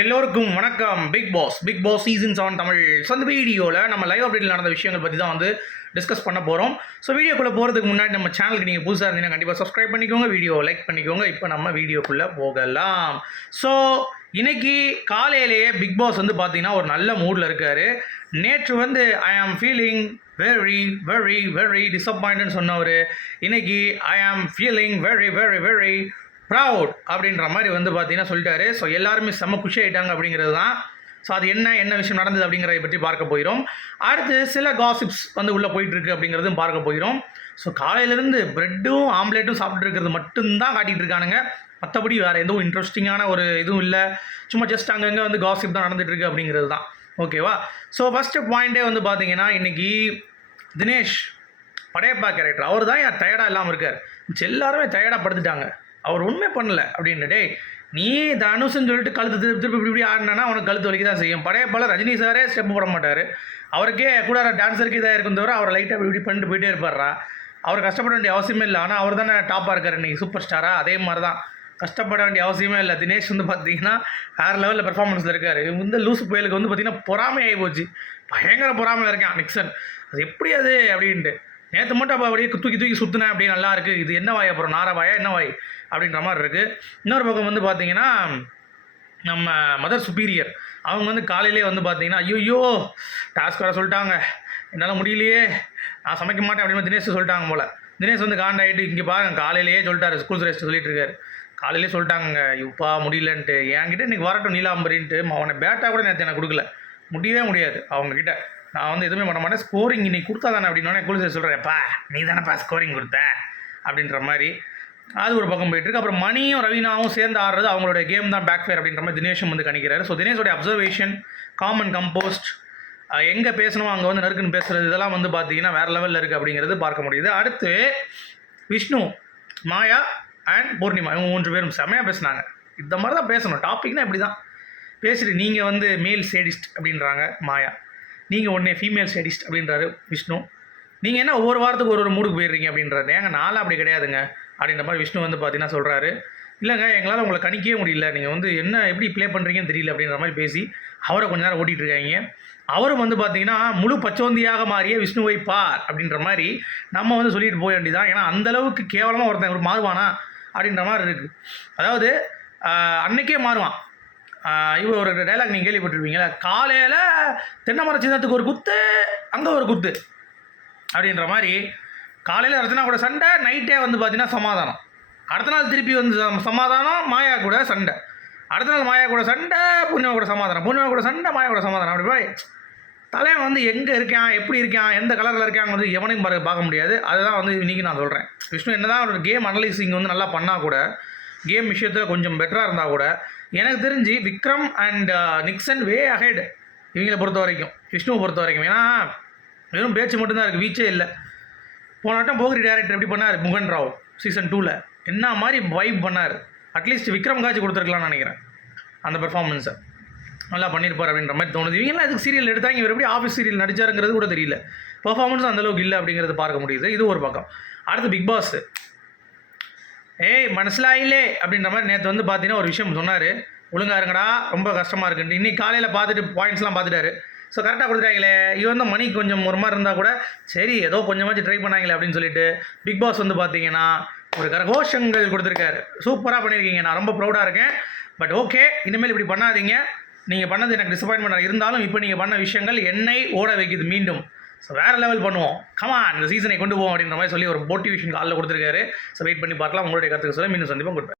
எல்லோருக்கும் வணக்கம். Bigg Boss Bigg Boss season seven Tamil. So அந்த வீடியோவில் நம்ம லைவ் அப்டேட்டில் நடந்த விஷயங்கள் பற்றி தான் வந்து டிஸ்கஸ் பண்ண போகிறோம் ஸோ வீடியோக்குள்ளே போகிறதுக்கு முன்னாடி நம்ம சேனலுக்கு நீங்கள் புதுசாக இருந்தீங்கன்னா கண்டிப்பாக சப்ஸ்கிரைப் பண்ணிக்கோங்க வீடியோ லைக் பண்ணிக்கோங்க. இப்போ நம்ம வீடியோக்குள்ளே போகலாம். ஸோ இன்றைக்கி காலையிலேயே பிக் பாஸ் வந்து பார்த்தீங்கன்னா ஒரு நல்ல மூடில் இருக்கார். நேற்று வந்து I am feeling very very very டிசப்பாயின்ட்னு சொன்னவர். இன்றைக்கி I am feeling very very very proud அப்படின்ற மாதிரி வந்து பார்த்தீங்கன்னா சொல்லிட்டாரு. ஸோ எல்லாருமே செம்ம குஷி ஆகிட்டாங்க அப்படிங்கிறது தான். ஸோ அது என்ன என்ன விஷயம் நடந்தது அப்படிங்கிறத பற்றி பார்க்க போயிடும் அடுத்து சில காசிப்ஸ் வந்து உள்ளே போயிட்டுருக்கு அப்படிங்கிறதும் பார்க்க போயிடும் ஸோ காலையிலேருந்து ப்ரெட்டும் ஆம்லேட்டும் சாப்பிட்டுருக்கிறது மட்டும்தான் காட்டிகிட்டு இருக்கானுங்க. மற்றபடி வேறு எதுவும் இன்ட்ரெஸ்டிங்கான ஒரு இதுவும் இல்லை. சும்மா ஜஸ்ட் அங்கங்கே வந்து காசிப் தான் நடந்துகிட்ருக்கு அப்படிங்கிறது தான். ஓகேவா ஸோ ஃபஸ்ட்டு பாயிண்ட்டே வந்து பார்த்தீங்கன்னா இன்றைக்கி தினேஷ் படையப்பா கேரக்டர் அவர் தான் என் டயர்டாக இல்லாமல் இருக்கார்? எல்லாருமே டயர்டாக படுத்துட்டாங்க. அவர் உண்மை பண்ணல அப்படின்னு டேய் நீ தனுஷுன்னு சொல்லிட்டு கழுத்து திருப்பி திருப்பி இப்படி இப்படி ஆடினா அவனுக்கு கழுத்து வலிக்க தான் செய்யும். படையப்பால ரஜினி சாரே ஸ்டெப் போட மாட்டார். அவருக்கே கூட டான்ஸருக்கு இதாக இருக்கும் தவிர அவர் லைட்டாக இப்படி பண்ணிட்டு போயிட்டே இருப்பாரா? அவர் கஷ்டப்பட வேண்டிய அவசியமே இல்லை. ஆனால் அவர் தானே டாப்பாக இருக்கார் இன்றைக்கி சூப்பர் ஸ்டாராக அதே மாதிரி தான் கஷ்டப்பட வேண்டிய அவசியமே இல்லை. தினேஷ் வந்து பார்த்தீங்கன்னா வேறு லெவலில் பெர்ஃபார்மன்ஸில் இருக்கார். இந்த லூசு புயலுக்கு வந்து பார்த்தீங்கன்னா பொறாமை ஆகி போச்சு. பயங்கர பொறாமையில் இருக்கான் நிக்சன் அது எப்படி அது? அப்படின்ட்டு. நேற்று மட்டும் அப்போ அப்படியே தூக்கி தூக்கி சுற்றினேன் அப்படியே நல்லா இருக்குது இது என்ன வாய் அப்புறம் நார வாயா? என்ன வாய்? அப்படின்ற மாதிரி இருக்குது இன்னொரு பக்கம் வந்து பார்த்தீங்கன்னா நம்ம மதர் சுப்பீரியர் அவங்க வந்து காலையிலே வந்து பார்த்தீங்கன்னா ஐயோ டாஸ்க் வர சொல்லிட்டாங்க. என்னால் முடியலையே. நான் சமைக்க மாட்டேன் அப்படின்னு தினேஷ் சொல்லிட்டாங்க போல். தினேஷ் வந்து காண்டாயிட்டு இங்கே பாருங்க காலையிலேயே சொல்லிட்டாரு ஸ்கூல் ரெஸ்ட் சொல்லிட்டு இருக்காரு காலையிலே சொல்லிட்டாங்க இப்பா முடியலன்ட்டு. என்கிட்ட இன்றைக்கி வரட்டும் நீலாம்பரின்ட்டு. அவனை பேட்டா கூட நேற்று எனக்கு கொடுக்கல. முடியவே முடியாது அவங்கக்கிட்ட நான் வந்து எதுவுமே பண்ண மாட்டேன். ஸ்கோரிங் இன்னைக்கு கொடுத்தா தானே அப்படின்னோடனே குளிச்சு சொல்கிறேன்ப்பா நீ தானேப்பா ஸ்கோரிங் கொடுத்த? அப்படின்ற மாதிரி. அது ஒரு பக்கம் போயிட்டுருக்கு. அப்புறம் மணியும் ரவீனாவும் சேர்ந்து ஆடுறது அவங்களோட கேம் தான் பேக் ஃபேர் அப்படின்ற மாதிரி தினேஷும் வந்து கணிக்கிறாரு. ஸோ தினேஷோட அப்சர்வேஷன் காமன் கம்போஸ்ட் எங்கே பேசணுமோ அங்கே வந்து நறுக்குன்னு பேசுகிறது இதெல்லாம் வந்து பார்த்தீங்கன்னா வேறு லெவலில் இருக்குது அப்படிங்கிறது பார்க்க முடியுது. அடுத்து விஷ்ணு மாயா அண்ட் பூர்ணிமா இவங்க மூன்று பேரும் செமையாக பேசுனாங்க. இந்த மாதிரி தான் பேசணும். டாப்பிக்னால் இப்படி தான் பேசிட்டு நீங்கள் வந்து மேல் சேடிஸ்ட் அப்படின்றாங்க மாயா. நீங்கள் உடனே ஃபீமேல் சேடிஸ்ட் அப்படின்றாரு விஷ்ணு. நீங்கள் என்ன ஒவ்வொரு வாரத்துக்கு ஒரு ஒரு மூடுக்கு போயிடுறீங்க அப்படின்றாரு. ஏங்க நாளாக அப்படி கிடையாதுங்க. அப்படின்ற மாதிரி விஷ்ணு வந்து பார்த்தீங்கன்னா சொல்கிறாரு இல்லைங்க எங்களால் உங்களை கணிக்கவே முடியல. நீங்கள் வந்து என்ன எப்படி ப்ளே பண்ணுறீங்கன்னு தெரியல அப்படின்ற மாதிரி பேசி அவரை கொஞ்ச நேரம் ஓட்டிகிட்டு இருக்காங்க. அவரும் வந்து பார்த்தீங்கன்னா முழு பச்சோந்தியாக மாறிய விஷ்ணுவை பார் அப்படின்ற மாதிரி நம்ம வந்து சொல்லிட்டு போக வேண்டியதான் ஏன்னா அந்த அளவுக்கு கேவலமாக ஒருத்தன் ஒரு மாறுவானா அப்படின்ற மாதிரி இருக்குது அதாவது அன்னைக்கே மாறுவான். இவர் ஒரு டைலாக் நீங்கள் கேள்விப்பட்டிருப்பீங்களா காலையில் தென்னை மர சின்னத்துக்கு ஒரு குத்து அங்கே ஒரு குத்து அப்படின்ற மாதிரி காலையில் ரச்சனா கூட சண்டை நைட்டே வந்து பார்த்தீங்கன்னா சமாதானம். அடுத்த நாள் திருப்பி வந்து சமாதானம் மாயா கூட சண்டை. அடுத்த நாள் மாயா கூட சண்டை புண்ணியமா கூட சமாதானம். புண்ணியமா கூட சண்டை மாயா கூட சமாதானம். அப்படி போய் தலைவன் வந்து எங்கே இருக்கான் எப்படி இருக்கான் எந்த கலரில் இருக்காங்கிறது எவனையும் பார்க்க பார்க்க முடியாது. அதுதான் வந்து இன்றைக்கி நான் சொல்கிறேன் விஷ்ணு என்னதான் ஒரு கேம் அனலைசிங் வந்து நல்லா பண்ணால் கூட கேம் விஷயத்தில் கொஞ்சம் பெட்டராக இருந்தால் கூட எனக்கு தெரிஞ்சு Vikram and uh, Nixon way ahead இவங்களை பொறுத்த வரைக்கும் விஷ்ணுவை பொறுத்த வரைக்கும் ஏன்னா வெறும் பேச்சு மட்டும்தான் இருக்குது வீச்சே இல்லை. போன வட்டம் போகிரி டேரக்டர் எப்படி பண்ணார்? முகன் ராவ் சீசன் டூவில் என்ன மாதிரி வைப் பண்ணார்? அட்லீஸ்ட் விக்ரம் காட்சி கொடுத்துருக்கலாம்னு நினைக்கிறேன். அந்த பெர்ஃபார்மன்ஸை நல்லா பண்ணியிருப்பார் அப்படின்ற மாதிரி தோணுது. இவங்கெல்லாம் எதுக்கு சீரியல் எடுத்தாங்க? இவர் எப்படி ஆஃபீஸ் சீரியல் நடிச்சாருங்கிறது கூட தெரியல. பெர்ஃபார்மன்ஸ் அந்தளவுக்கு இல்லை அப்படிங்கிறது பார்க்க முடியுது. இது ஒரு பக்கம். அடுத்து பிக் பாஸ் ஏய் மனசிலாயிலே அப்படின்ற மாதிரி நேற்று வந்து பார்த்தீங்கன்னா ஒரு விஷயம் சொன்னார். ஒழுங்காக இருங்கடா ரொம்ப கஷ்டமாக இருக்குன்ட்டு. இன்றைக்கி காலையில் பார்த்துட்டு பாயிண்ட்ஸ்லாம் பார்த்துட்டாரு ஸோ கரெக்டாக கொடுத்துட்டாங்களே. இவன் வந்து மணி கொஞ்சம் ஒரு மாதிரி இருந்தால் கூட சரி ஏதோ கொஞ்சமாச்சும் ட்ரை பண்ணாங்களே அப்படின்னு சொல்லிட்டு பிக் பாஸ் வந்து பார்த்தீங்கன்னா ஒரு கரகோஷங்கள் கொடுத்துருக்காரு. சூப்பராக பண்ணியிருக்கீங்க நான் ரொம்ப ப்ரௌடாக இருக்கேன். பட் ஓகே இனிமேல் இப்படி பண்ணாதீங்க. நீங்கள் பண்ணது எனக்கு டிசப்பாயின்மெண்ட் இருந்தாலும் இப்போ நீங்கள் பண்ண விஷயங்கள் என்னை ஓட வைக்குது மீண்டும். ஸோ வேறு லெவல் பண்ணுவோம். கமா இந்த சீசனை கொண்டு போவோம் அப்படின்ற மாதிரி சொல்லி ஒரு மோட்டிவேஷன் காலில் கொடுத்துருக்காரு. ஸோ வெயிட் பண்ணி பார்க்கலாம். உங்களுடைய கருத்துக்கு சொல்ல மீண்டும் சந்திப்போம். கொடுப்பேன்